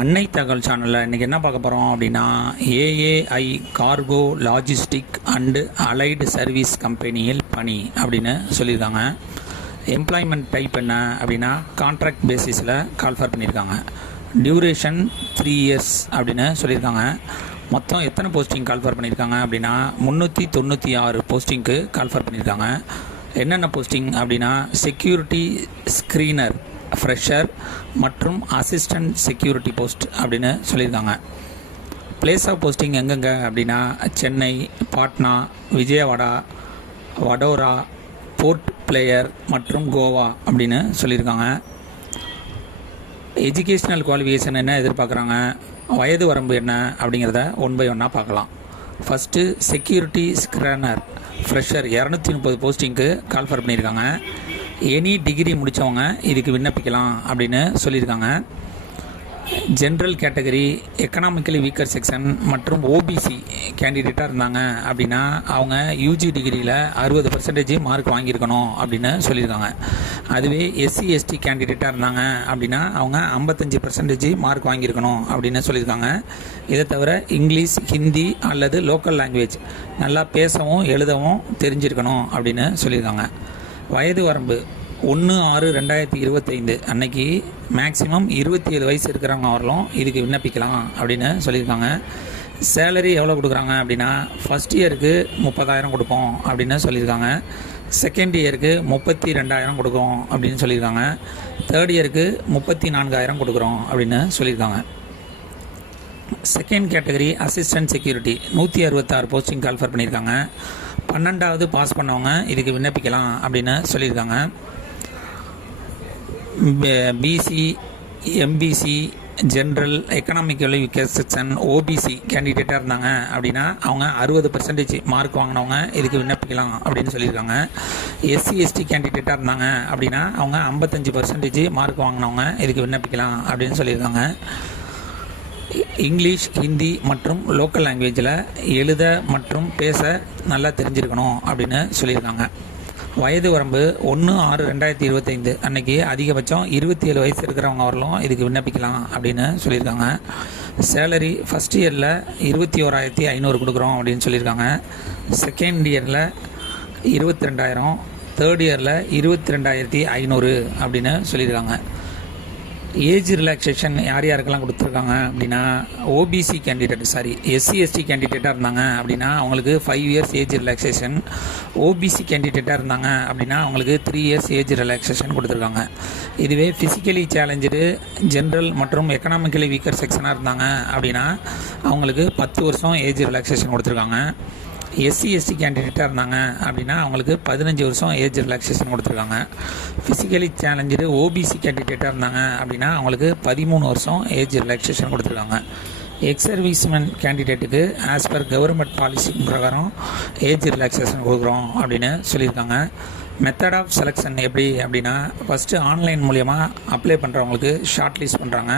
அன்னை தகவல் சேனலில் இன்றைக்கி என்ன பார்க்க போகிறோம் அப்படின்னா, AAI cargo logistic and allied service கம்பெனியில் பணி அப்படின்னு சொல்லியிருக்காங்க. எம்ப்ளாய்மெண்ட் டைப் என்ன அப்படின்னா, கான்ட்ராக்ட் பேசிஸில் கால்ஃபர் பண்ணியிருக்காங்க. டியூரேஷன் 3 years அப்படின்னு சொல்லியிருக்காங்க. மொத்தம் எத்தனை போஸ்டிங் கால்ஃபர் பண்ணியிருக்காங்க அப்படின்னா, 396 போஸ்டிங்க்கு கால்ஃபர் பண்ணியிருக்காங்க. என்னென்ன போஸ்டிங் அப்படின்னா, செக்யூரிட்டி ஸ்க்ரீனர் ஃப்ரெஷர் மற்றும் அசிஸ்டன்ட் செக்யூரிட்டி போஸ்ட் அப்படின்னு சொல்லியிருக்காங்க. பிளேஸ் ஆஃப் போஸ்டிங் எங்கெங்க அப்படின்னா, சென்னை, பாட்னா, விஜயவாடா, வடோரா, போர்ட் பிளேயர் மற்றும் கோவா அப்படின்னு சொல்லியிருக்காங்க. எஜுகேஷ்னல் குவாலிஃபிகேஷன் என்ன எதிர்பார்க்குறாங்க, வயது வரம்பு என்ன அப்படிங்கிறத 1 by 1 பார்க்கலாம். ஃபஸ்ட்டு செக்யூரிட்டி ஸ்க்ரீனர் ஃப்ரெஷர் 230 போஸ்டிங்க்கு கால்ஃபர் பண்ணியிருக்காங்க. எனி டிகிரி முடித்தவங்க இதுக்கு விண்ணப்பிக்கலாம் அப்படின்னு சொல்லியிருக்காங்க. General category, economically weaker section மற்றும் ஓபிசி கேண்டிடேட்டாக இருந்தாங்க அப்படின்னா அவங்க யூஜி டிகிரியில் 60% மார்க் வாங்கியிருக்கணும் அப்படின்னு சொல்லியிருக்காங்க. அதுவே எஸ்சி எஸ்டி கேண்டிடேட்டாக இருந்தாங்க அப்படின்னா அவங்க 55% மார்க் வாங்கியிருக்கணும் அப்படின்னு சொல்லியிருக்காங்க. இதை தவிர இங்கிலீஷ், ஹிந்தி அல்லது லோக்கல் லாங்குவேஜ் நல்லா பேசவும் எழுதவும் தெரிஞ்சிருக்கணும் அப்படின்னு சொல்லியிருக்காங்க. வயது வரம்பு 1/6/2025 அன்னைக்கு மேக்ஸிமம் 27 வயசு இருக்கிறவங்க வரலாம் இதுக்கு விண்ணப்பிக்கலாம் அப்படின்னு சொல்லியிருக்காங்க. சேலரி எவ்வளோ கொடுக்குறாங்க அப்படின்னா, ஃபஸ்ட் இயருக்கு 30,000 கொடுப்போம் அப்படின்னு சொல்லியிருக்காங்க. செகண்ட் இயருக்கு 32,000 கொடுக்கும் அப்படின்னு சொல்லியிருக்காங்க. தேர்ட் இயருக்கு 34,000 கொடுக்குறோம் அப்படின்னு சொல்லியிருக்காங்க. Second category assistant security 166 posting call for பண்ணியிருக்காங்க. 12வது பாஸ் பண்ணவங்க இதுக்கு விண்ணப்பிக்கலாம் அப்படின்னு சொல்லியிருக்காங்க. BC, MBC, general, economically weaker section, OBC கேண்டிடேட்டாக இருந்தாங்க அப்படின்னா அவங்க 60% மார்க் வாங்கினவங்க இதுக்கு விண்ணப்பிக்கலாம் அப்படின்னு சொல்லியிருக்காங்க. எஸ்சி எஸ்டி கேண்டிடேட்டாக இருந்தாங்க அப்படின்னா அவங்க 55% மார்க் வாங்கினவங்க இதுக்கு விண்ணப்பிக்கலாம் அப்படின்னு சொல்லியிருக்காங்க. இங்கிலீஷ், ஹிந்தி மற்றும் லோக்கல் லாங்குவேஜில் எழுத மற்றும் பேச நல்லா தெரிஞ்சிருக்கணும் அப்படின்னு சொல்லியிருக்காங்க. வயது வரம்பு 1/6/2025 அன்னைக்கு அதிகபட்சம் 27 வயசு இருக்கிறவங்க வரலாம் இதுக்கு விண்ணப்பிக்கலாம் அப்படின்னு சொல்லியிருக்காங்க. சேலரி ஃபஸ்ட் இயரில் 21,500 கொடுக்குறோம் அப்படின்னு சொல்லியிருக்காங்க. செகண்ட் இயரில் 22,000, தேர்ட் இயரில் 22,500 அப்படின்னு சொல்லியிருக்காங்க. ஏஜ் ரிலாக்ஸேஷன் யார் யாருக்கெல்லாம் கொடுத்துருக்காங்க அப்படின்னா, ஓபிசி கேண்டிடேட் எஸ்சி எஸ்டி கேண்டிடேட்டாக இருந்தாங்க அப்படின்னா அவங்களுக்கு 5 years ஏஜ் ரிலாக்ஸேஷன். ஓபிசி கேண்டிடேட்டாக இருந்தாங்க அப்படின்னா அவங்களுக்கு 3 years ஏஜ் ரிலாக்ஸேஷன் கொடுத்துருக்காங்க. இதுவே ஃபிசிக்கலி சேலஞ்சு, ஜென்ரல் மற்றும் எக்கனாமிக்கலி வீக்கர் செக்ஷனாக இருந்தாங்க அப்படின்னா அவங்களுக்கு 10 வருஷம் ஏஜ் ரிலாக்ஸேஷன் கொடுத்துருக்காங்க. எஸ்சி எஸ்டி கேண்டிடேட்டாக இருந்தாங்க அப்படின்னா அவங்களுக்கு 15 வருஷம் ஏஜ் ரிலாக்ஸேஷன் கொடுத்துருக்காங்க. ஃபிசிக்கலி சேலஞ்சு ஓபிசி கேண்டிடேட்டாக இருந்தாங்க அப்படின்னா அவங்களுக்கு 13 வருஷம் ஏஜ் ரிலாக்ஸேஷன் கொடுத்துருக்காங்க. எக்ஸ் சர்வீஸ்மேன் கேண்டிடேட்டுக்கு ஆஸ் பர் கவர்மெண்ட் பாலிசி பிரகாரம் ஏஜ் ரிலாக்ஸேஷன் கொடுக்குறோம் அப்படின்னு சொல்லியிருக்காங்க. மெத்தட் ஆஃப் செலெக்ஷன் எப்படி அப்படின்னா, ஃபஸ்ட்டு ஆன்லைன் மூலயமா அப்ளை பண்ணுறவங்களுக்கு ஷார்ட் லிஸ்ட் பண்ணுறாங்க.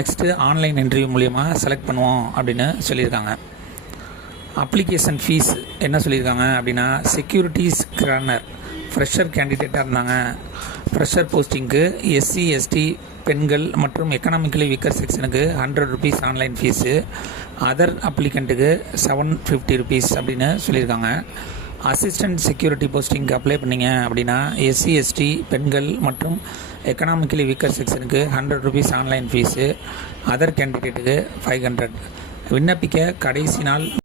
நெக்ஸ்ட்டு ஆன்லைன் இன்டர்வியூ மூலயமா செலக்ட் பண்ணுவோம் அப்படின்னு சொல்லியிருக்காங்க. அப்ளிகேஷன் ஃபீஸ் என்ன சொல்லியிருக்காங்க அப்படின்னா, செக்யூரிட்டி ஸ்க்ரீனர் ஃப்ரெஷர் கேண்டிடேட்டாக இருந்தாங்க ஃப்ரெஷர் போஸ்டிங்க்கு எஸ்சி எஸ்டி பெண்கள் மற்றும் எக்கனாமிக்கலி வீக்கர் செக்ஷனுக்கு 100 rupees ஆன்லைன் ஃபீஸு, அதர் அப்ளிகண்ட்டுக்கு 750 rupees அப்படின்னு சொல்லியிருக்காங்க. அசிஸ்டன்ட் செக்யூரிட்டி போஸ்டிங்க்கு அப்ளை பண்ணிங்க அப்படின்னா எஸ்சி எஸ்டி பெண்கள் மற்றும் எக்கனாமிக்கலி வீக்கர் செக்ஷனுக்கு 100 rupees ஆன்லைன் ஃபீஸு, அதர் கேண்டிடேட்டுக்கு 500. விண்ணப்பிக்க கடைசி நாள்